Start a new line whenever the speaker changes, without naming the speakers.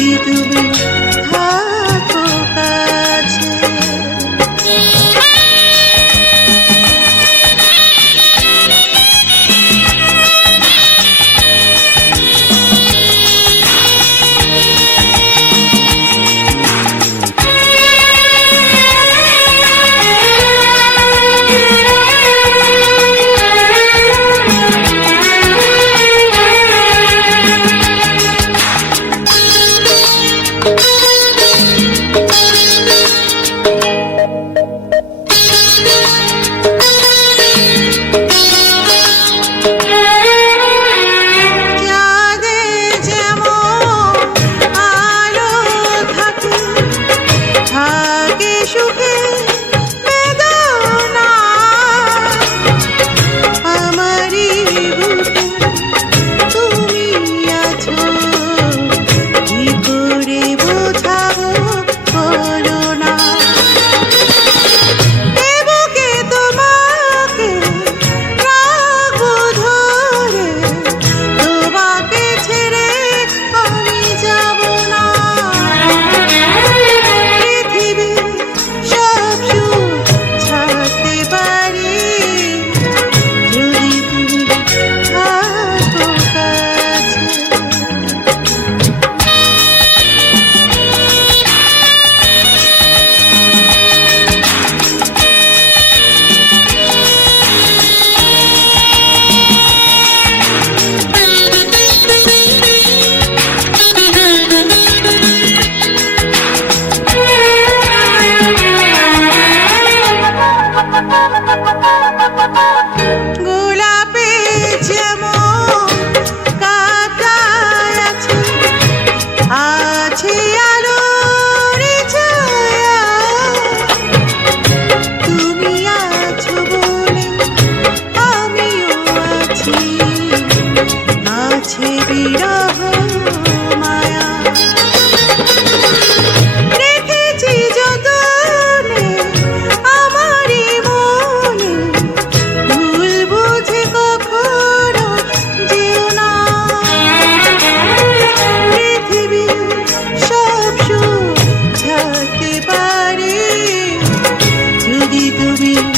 to be. baby.